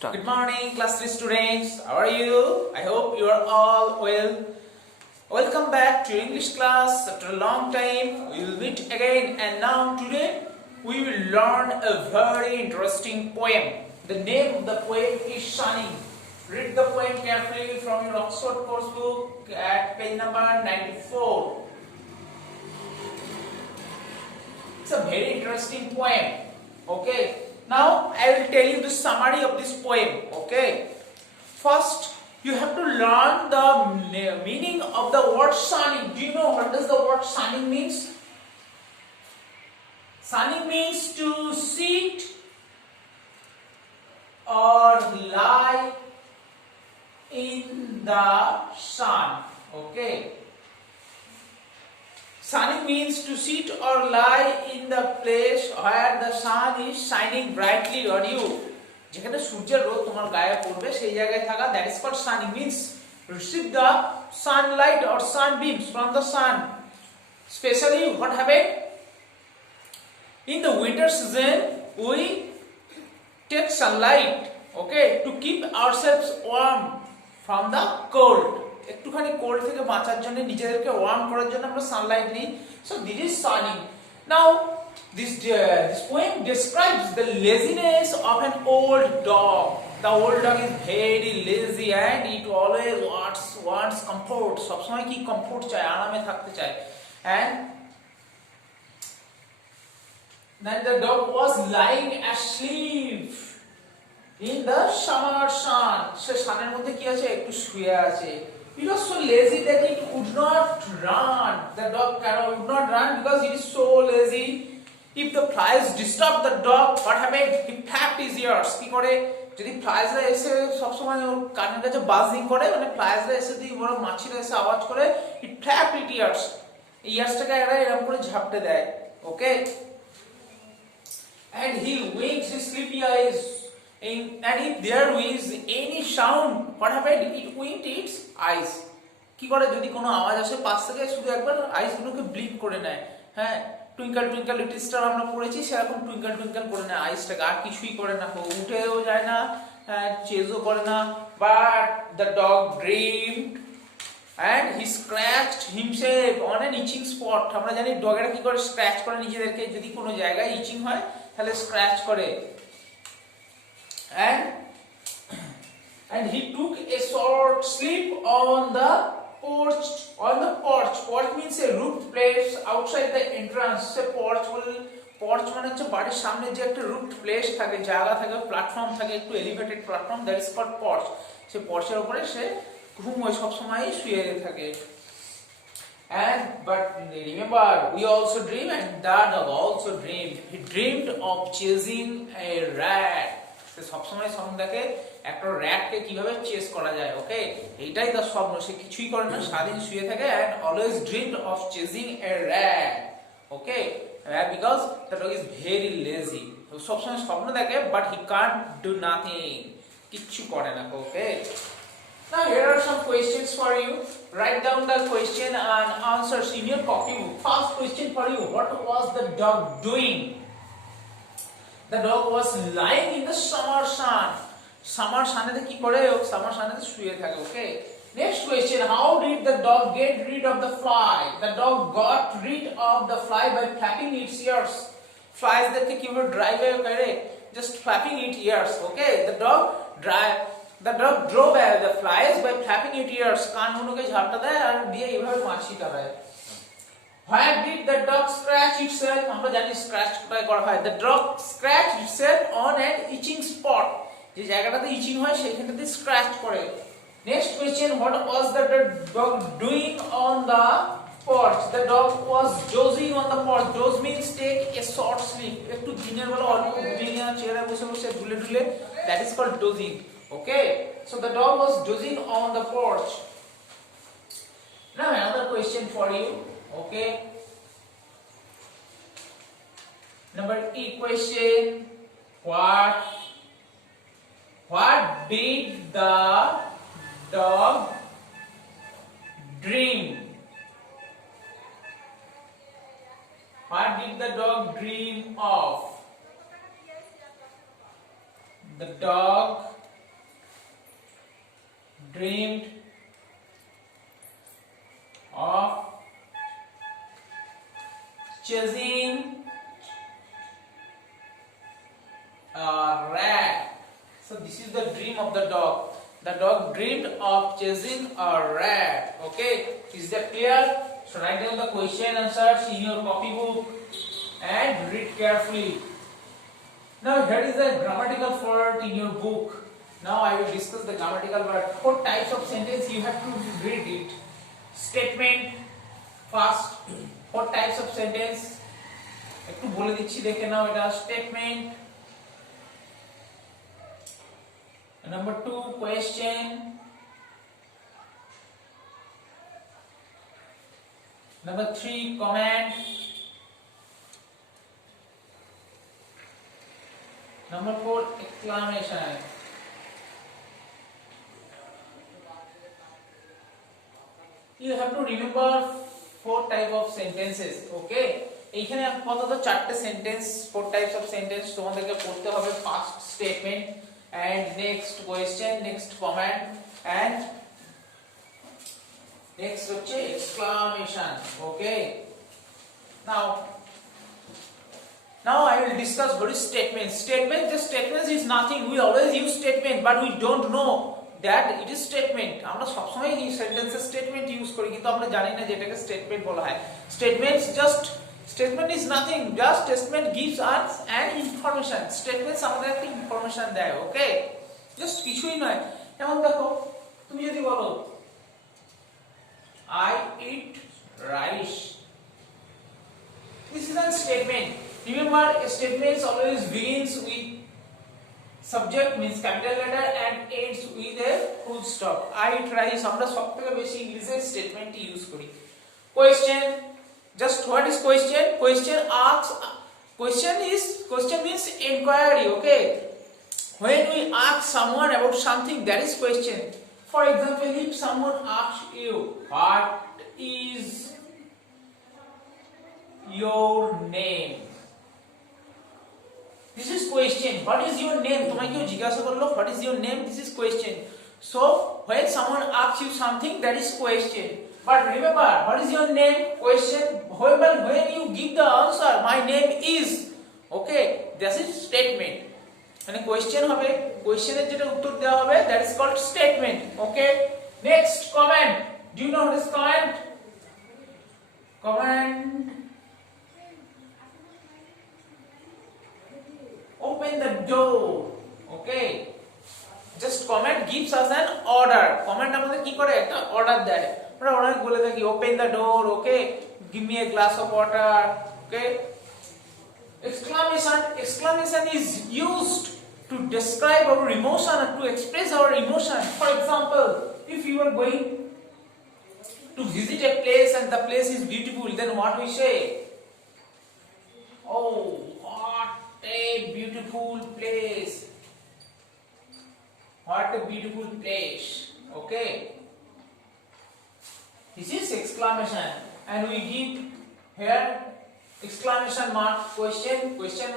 Start. Good morning, class 3 students. How are you? I hope you are all well. Welcome back to English class. After a long time, we will meet again. And now today, we will learn a very interesting poem. The name of the poem is Shining. Read the poem carefully from your Oxford course book at page number 94. It's a very interesting poem. Okay. Now I will tell you the summary of this poem. Okay. First, you have to learn the meaning of the word shining. Do you know what does the word shining means? Shining means to sit or lie in the sun. Okay. Sunning means to sit or lie in the place where the sun is shining brightly on you. যেখানে সূর্যের রোদ তোমার গায়ে পড়বে সেই জায়গায় থাকা, that is called sunning, means receive the sunlight or sunbeams from the sun. Especially what happened in the winter season, we take sunlight, okay, to keep ourselves warm from the cold. একটুখানি cold থেকে বাঁচার জন্য, নিজেদেরকে worm করার জন্য আমরা sunlight নিই. So this is sunning. Now this poem describes the laziness of an old dog. The old dog is very lazy and it always wants comfort. সবসময় কি কমফোর্ট চায়, আরামে থাকতে চায়. And then the dog was lying asleep in the summer sun. সে সানের মধ্যে কি আছে, একটু শুয়ে আছে. It was so lazy that it would not run. The dog would not run because it is so lazy. If the flies disturb the dog, what happened? He flapped his ears. কি করে, যদি ফ্লাইজরা এসে সব সময় ওর কানের কাছে বাজিং করে, মানে ফ্লাইজরা এসে যদি বড় মাছিরা এসে আওয়াজ করে, it flapped its ears. ইয়ার্সটাকে এরকম করে ঝাপটে দেয়. ওকে, and he winks his sleepy eyes. And if there is any sound, what happened? It winked its eyes. কি করে, যদি কোনো আওয়াজ আসে পাশ থেকে, শুধু একবার আইস গুলোকে ব্লিঙ্ক করে নেয়. হ্যাঁ, টুইঙ্কল টুইঙ্কল লিটল স্টার আমরা পড়েছি, সেরকম টুইঙ্কল টুইঙ্কল করে নেয় আইসটাকে, আর কিছুই করে না, উঠেও যায় না, চেজও করে না. But the dog dreamed and he scratched himself on an itching spot. আমরা জানি ডগেরা কি করে, স্ক্র্যাচ করে নিজেদেরকে, যদি কোনো জায়গায় ইচিং হয় তাহলে স্ক্র্যাচ করে. And he took a short sleep on the porch. Porch means a roofed place outside the entrance. Say porch মানে হচ্ছে বাড়ির সামনে যে একটা roofed place থাকে, জায়গা থাকে, প্ল্যাটফর্ম থাকে, একটু elevated platform, that is called porch. সে porch-এর উপরে সে ঘুমোয়, সব সময় শুয়ে থাকে. And but remember, we also dream, and that dog also dreamed. He dreamed of chasing a rat. সে সবসময় স্বপ্ন দেখে একটা র্যাটকে কিভাবে চেস করা যায়. ওকে, এইটাই তার স্বপ্ন. সে কিছুই করে না, সারাদিন শুয়ে থাকে, and always dreamed of chasing a rat. Okay, because the dog is very lazy. সবসময় স্বপ্ন দেখে, but he can't do nothing. কিচ্ছু করে না. ওকে, now here are some questions for you. Write down the question and answers in your copybook. First question for you: what was the dog doing? The dog was lying in the summer sun. Summer sun এ কি করে, summer sun এ শুয়ে থাকে. ওকে, next question: how did the dog get rid of the fly? The dog got rid of the fly by flapping its ears. Flies দেখে কিভাবে drive করে, just flapping its ears. Okay, the dog drove the flies by flapping its ears. কানগুলোকে ঝাপটা দেয় আর দিয়ে এইভাবে মাছি তাড়ায়. Where did the dog scratch itself? আমরা জানি স্ক্র্যাচ কোথায় করা হয়. The dog scratched itself on an itching spot. যে জায়গাটাতে ইচিং হয় সেখানটাতে স্ক্র্যাচ করে. Next question: what was the dog doing on the porch? The dog was dozing on the porch. Doze means take a short sleep. একটু দিনের বেলা অল্প ঘুমিয়ে নেওয়া, চেয়ারে বসে বসে ঢুলে ঢুলে, that is called dozing. Okay, so the dog was dozing on the porch. Now another question for you. Okay, number 8 question: what did the dog dream? What did the dog dream of? The dog dreamed of chasing a rat. So this is the dream of the dog. The dog dreamed of chasing a rat. Okay, is that clear? So write down the question answers in your copybook and read carefully. Now here is the grammatical fault in your book. Now I will discuss the grammatical word. 4 types of sentence you have to read it. Statement first. 4 types of sentence. একটু বলে দিচ্ছি দেখে নাও এটা statement. Number 2 question. Number 3 comment. Number 4 exclamation. You have to remember 4 type of sentences. Okay, এইখানে আপাতত 4টে sentence 4 types of sentence তোমাদেরকে পড়তে হবে। First statement and next question, next comment and next হচ্ছে exclamation. Okay, now I will discuss what is statement. Just statements is nothing. We always use statement but we don't know that it is statement. আমরা সব সময় এই সেন্টেন্সের statement use করি কিন্তু আমরা জানি না যে এটাকে স্টেটমেন্ট বলা হয়। Statement is nothing. Just statement gives us an information. Statements আমাদের একটা ইনফরমেশন দেয়। ওকে, জাস্ট কিছুই নয়। যেমন দেখো, তুমি যদি বলো I eat rice, this is a statement. Remember, a statement always begins with subject means capital letter and ends with a full stop. I eat rice আমরা সবথেকে বেশি ইংলিশে স্টেটমেন্ট ইউজ করি। Question, just what is question? Question means inquiry. Okay, when we ask someone about something, that is question. For example, if someone asks you what is your name, this is question. What is your name? তোমায় কেউ জিজ্ঞাসা করলো what is your name, this is question. So when someone asks you something, that is question. But remember, what is your name? Question. When you give the answer, my name is, okay, this is statement. মানে question হবে, কোয়েশ্চেনের যেটা উত্তর দেওয়া হবে, that is called statement. Okay, next comment. Do you know what is comment? Comment. Open the door. Okay, just comment gives us an order. Comment আমাদের কি করে? একটা অর্ডার দেয়। আমরা অনেক বলে থাকি open the door. Okay, give me a glass of water. Okay, exclamation is used to describe our emotion and to express our emotion. For example, if you are going to visit a place and the place is beautiful, then what we say? Oh, what a beautiful place. What a beautiful place. Okay, this is exclamation, and we give here exclamation mark, question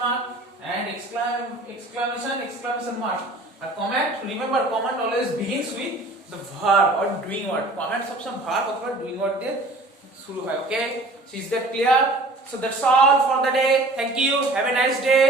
mark, and exclamation mark. A comment, remember, comment always begins with the verb or doing word. Comment সবসময় verb অথবা doing word দিয়ে শুরু হয়। Okay, so is that clear? So that's all for the day. Thank you. Have a nice day.